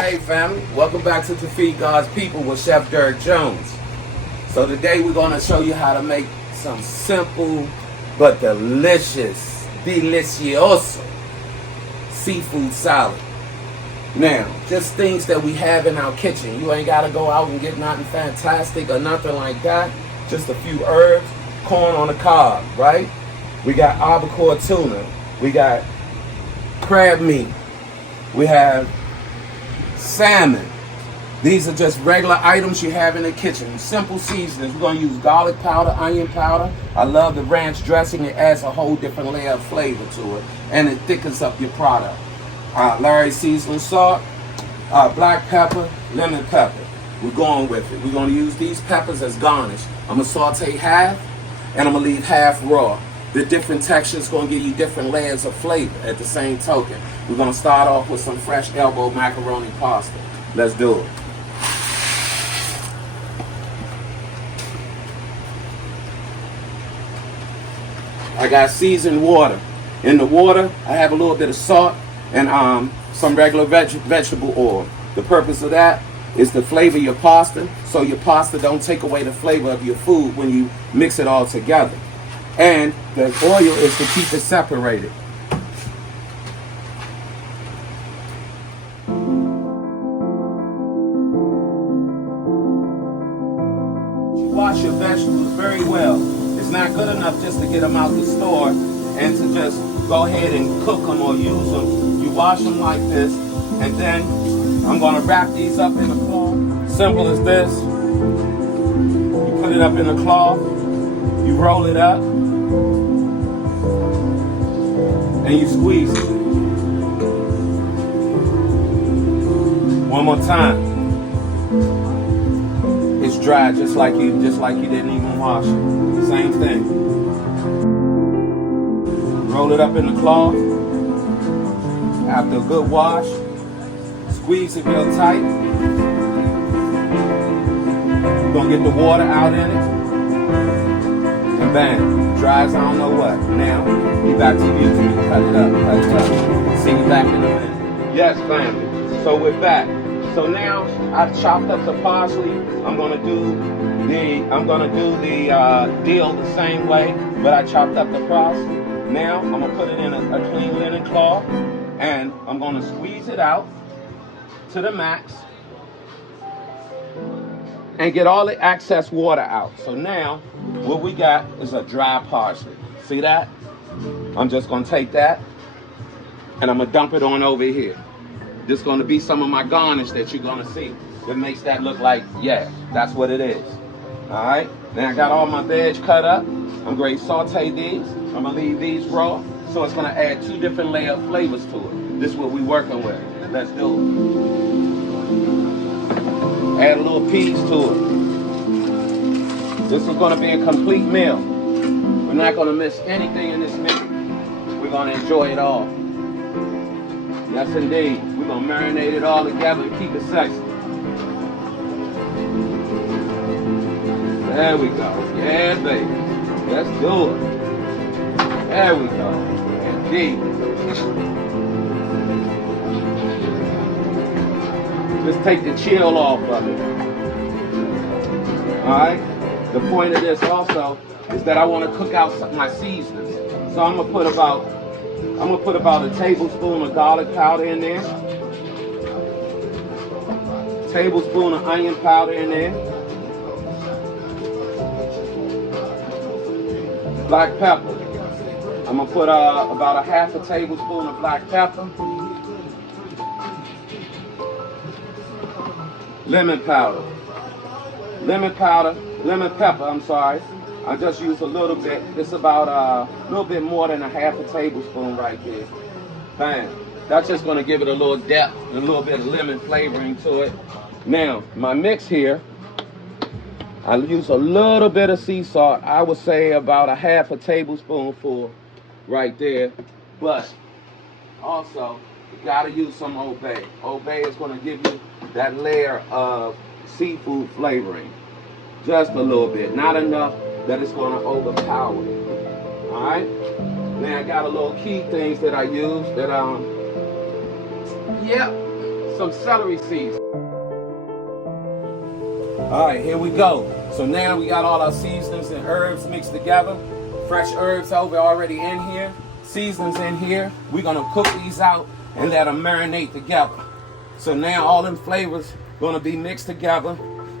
Hey family, welcome back to Feed God's People with Chef D.Jones. So today we're going to show you how to make some simple but delicious, delicioso seafood salad. Now, just things that we have in our kitchen. You ain't got to go out and get nothing fantastic or nothing like that. Just a few herbs, corn on the cob, right? We got albacore tuna. We got crab meat. We have salmon. These are just regular items you have in the kitchen. Simple seasonings. We're going to use garlic powder, onion powder. I love the ranch dressing. It adds a whole different layer of flavor to it, and it thickens up your product. Larry seasoning salt, black pepper, lemon pepper. We're going with it. We're going to use these peppers as garnish. I'm going to saute half, and I'm going to leave half raw. The different textures going to give you different layers of flavor at the same token. We're going to start off with some fresh elbow macaroni pasta. Let's do it. I got seasoned water. In the water, I have a little bit of salt and some regular vegetable oil. The purpose of that is to flavor your pasta, so your pasta don't take away the flavor of your food when you mix it all together. And the oil is to keep it separated. Wash your vegetables very well. It's not good enough just to get them out the store and to just go ahead and cook them or use them. You wash them like this, and then I'm going to wrap these up in a cloth. Simple as this. You put it up in a cloth, you roll it up, and you squeeze it. One more time. It's dry just like you didn't even wash it. Same thing. Roll it up in the cloth. After a good wash, squeeze it real tight. You're gonna get the water out in it. And bam, dries I don't know what. Now, be back to you to cut it up. See you back in a minute. Yes, family. So we're back. So now I've chopped up the parsley. I'm gonna do the deal the same way, but I chopped up the parsley. Now I'm gonna put it in a clean linen cloth, and I'm gonna squeeze it out to the max and get all the excess water out. So now what we got is a dry parsley. See that? I'm just gonna take that and I'm gonna dump it on over here. This is gonna be some of my garnish that you're gonna see that makes that look like, yeah, that's what it is. All right, now I got all my veg cut up. I'm going to saute these. I'm gonna leave these raw, so it's gonna add two different layer of flavors to it. This is what we're working with. Let's do it. Add a little peas to it. This is gonna be a complete meal. We're not gonna miss anything in this meal. We're gonna enjoy it all. Yes, indeed. We're gonna marinate it all together and keep it sexy. There we go. Yeah, baby. Let's do it. There we go. Indeed. Just take the chill off of it. Alright? The point of this also is that I want to cook out my seasonings. So I'm gonna put about a tablespoon of garlic powder in there. Tablespoon of onion powder in there. Black pepper. I'm gonna put about a half a tablespoon of black pepper. Lemon powder. Lemon pepper, I'm sorry. I just use a little bit. It's about a little bit more than a half a tablespoon right there. Bam. That's just gonna give it a little depth and a little bit of lemon flavoring to it. Now, my mix here, I use a little bit of sea salt. I would say about a half a tablespoonful right there. But also, you gotta use some Old Bay. Old Bay is gonna give you that layer of seafood flavoring. Just a little bit, not enough that it's gonna overpower it. All right. Now I got a little key things that I use that some celery seeds. All right, here we go. So now we got all our seasonings and herbs mixed together. Fresh herbs already in here. Seasonings in here. We're gonna cook these out and let them marinate together. So now all them flavors gonna be mixed together,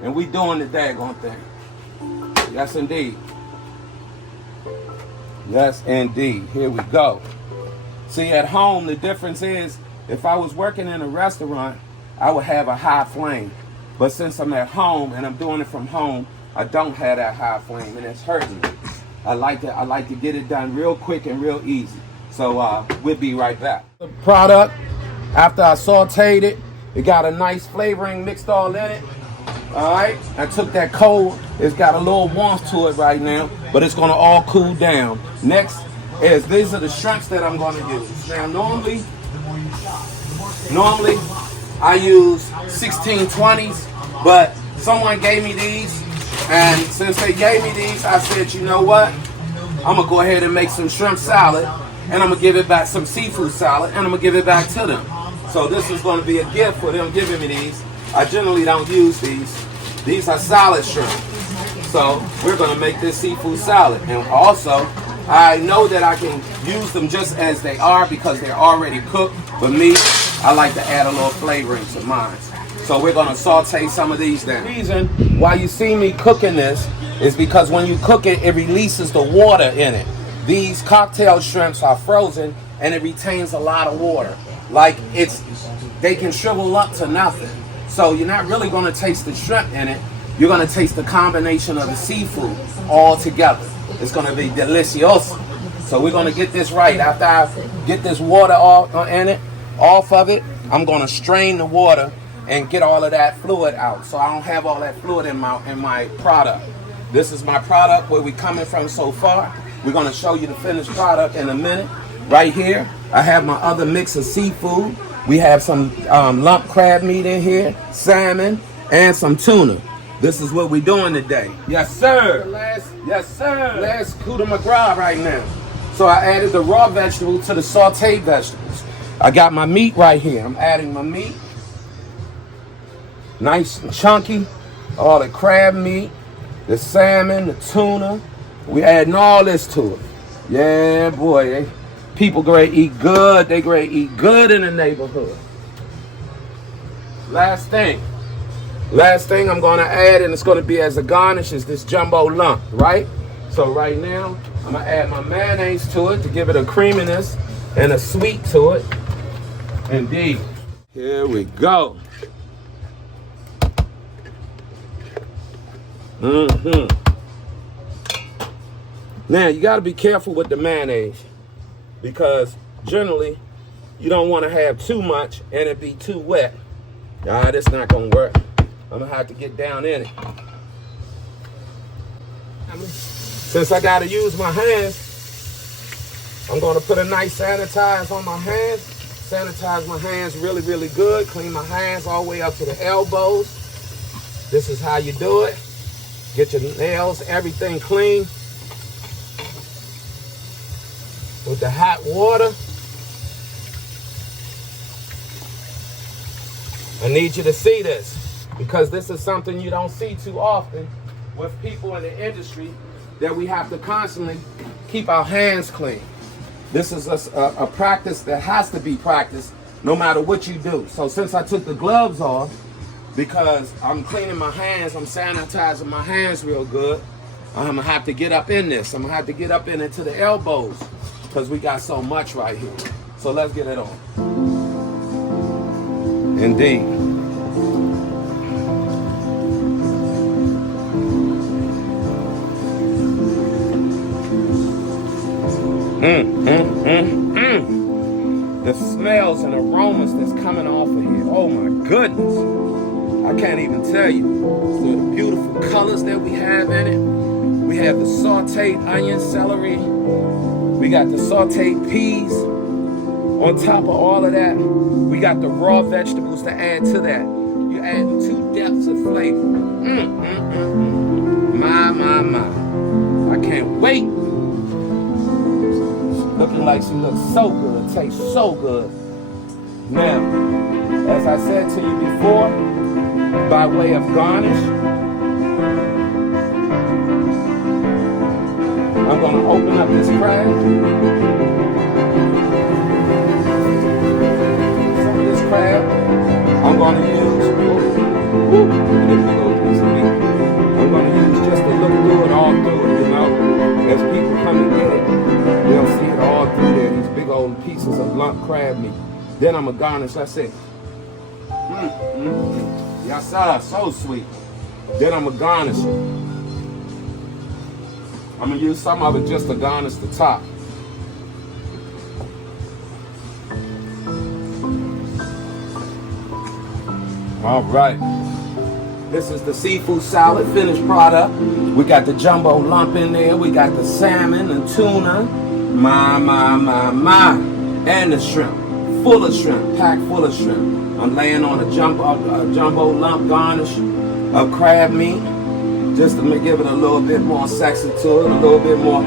and we doing the daggone thing. Yes, indeed. Yes, indeed. Here we go. See, at home, the difference is, if I was working in a restaurant, I would have a high flame. But since I'm at home and I'm doing it from home, I don't have that high flame, and it's hurting me. I like to get it done real quick and real easy. So we'll be right back. The product, after I sauteed it, it got a nice flavoring mixed all in it. All right, I took that cold. It's got a little warmth to it right now, but it's gonna all cool down. Next is, these are the shrimps that I'm gonna use. Now normally I use 1620s, but someone gave me these, and since they gave me these, I said, you know what? I'm gonna go ahead and make some shrimp salad, and I'm gonna give it back, some seafood salad, and I'm gonna give it back to them. So this is gonna be a gift for them giving me these. I generally don't use these. These are solid shrimp. So we're gonna make this seafood salad. And also, I know that I can use them just as they are because they're already cooked. But me, I like to add a little flavoring to mine. So we're gonna saute some of these down. The reason why you see me cooking this is because when you cook it, it releases the water in it. These cocktail shrimps are frozen and it retains a lot of water. Like they can shrivel up to nothing. So you're not really gonna taste the shrimp in it. You're gonna taste the combination of the seafood all together. It's gonna be delicioso. So we're gonna get this right. After I get this water off of it, I'm gonna strain the water and get all of that fluid out. So I don't have all that fluid in my product. This is my product, where we coming from so far. We're gonna show you the finished product in a minute. Right here, I have my other mix of seafood. We have some lump crab meat in here, salmon, and some tuna. This is what we're doing today. Yes, sir. Last coup de grace right now. So I added the raw vegetable to the sauteed vegetables. I got my meat right here. I'm adding my meat. Nice and chunky. All the crab meat, the salmon, the tuna. We adding all this to it. Yeah, boy. People great eat good. They great eat good in the neighborhood. Last thing I'm gonna add, and it's gonna be as a garnish, is this jumbo lump, right? So right now, I'm gonna add my mayonnaise to it to give it a creaminess and a sweet to it. Indeed. Here we go. Now, you gotta be careful with the mayonnaise, because generally, you don't wanna have too much and it be too wet. That's not gonna work. I'm gonna have to get down in it. Since I gotta use my hands, I'm gonna put a nice sanitize on my hands. Sanitize my hands really, really good. Clean my hands all the way up to the elbows. This is how you do it. Get your nails, everything clean. With the hot water. I need you to see this, because this is something you don't see too often with people in the industry, that we have to constantly keep our hands clean. This is a practice that has to be practiced no matter what you do. So since I took the gloves off, because I'm cleaning my hands, I'm sanitizing my hands real good, I'm gonna have to get up in this. I'm gonna have to get up in it to the elbows, because we got so much right here. So let's get it on. Indeed. The smells and aromas that's coming off of here. Oh my goodness. I can't even tell you. So the beautiful colors that we have in it. We have the sauteed onion, celery. We got the sauteed peas. On top of all of that, we got the raw vegetables to add to that. You add 2 depths of flavor. My. I can't wait. Looking like she looks so good, tastes so good. Now, As I said to you before, by way of garnish, I'm going to open up this crab. Some of this crab I'm going to use. Look at this big old piece of meat. I'm going to use just to look through it, all through it, you know. As people come and get it, they'll see it all through there, these big old pieces of lump crab meat. Then I'm going to garnish, that's it. Yes, sir, so sweet. Then I'm going to garnish it. I'm going to use some of it just to garnish the top. All right. This is the seafood salad, finished product. We got the jumbo lump in there. We got the salmon, the tuna, my, and the shrimp. Full of shrimp, packed full of shrimp. I'm laying on a jumbo lump garnish of crab meat, just to give it a little bit more sexy to it, a little bit more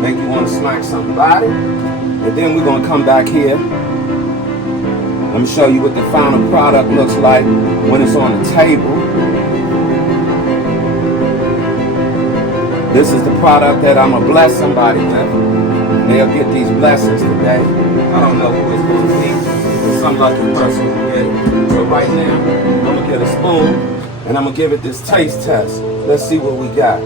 make you want to smack somebody. And then we're gonna come back here. Let me show you what the final product looks like when it's on the table. This is the product that I'm gonna bless somebody with. They'll get these blessings today. I don't know who it's going to be. Some lucky person will get it. So right now, I'm gonna get a spoon and I'm gonna give it this taste test. Let's see what we got.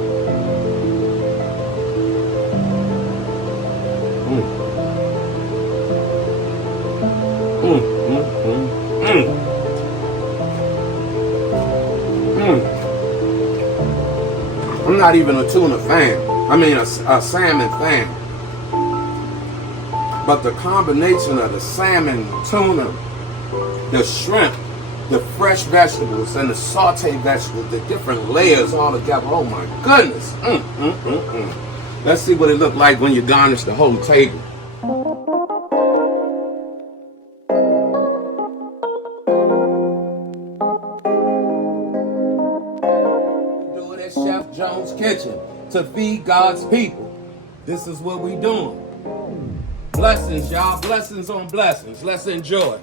I'm not even a tuna fan. I mean a salmon fan. But the combination of the salmon, tuna, the shrimp, the fresh vegetables, and the sauteed vegetables, the different layers all together, oh my goodness. Let's see what it looked like when you garnish the whole table. Do it at Chef Jones' kitchen to feed God's people. This is what we doing. Blessings, y'all. Blessings on blessings. Let's enjoy.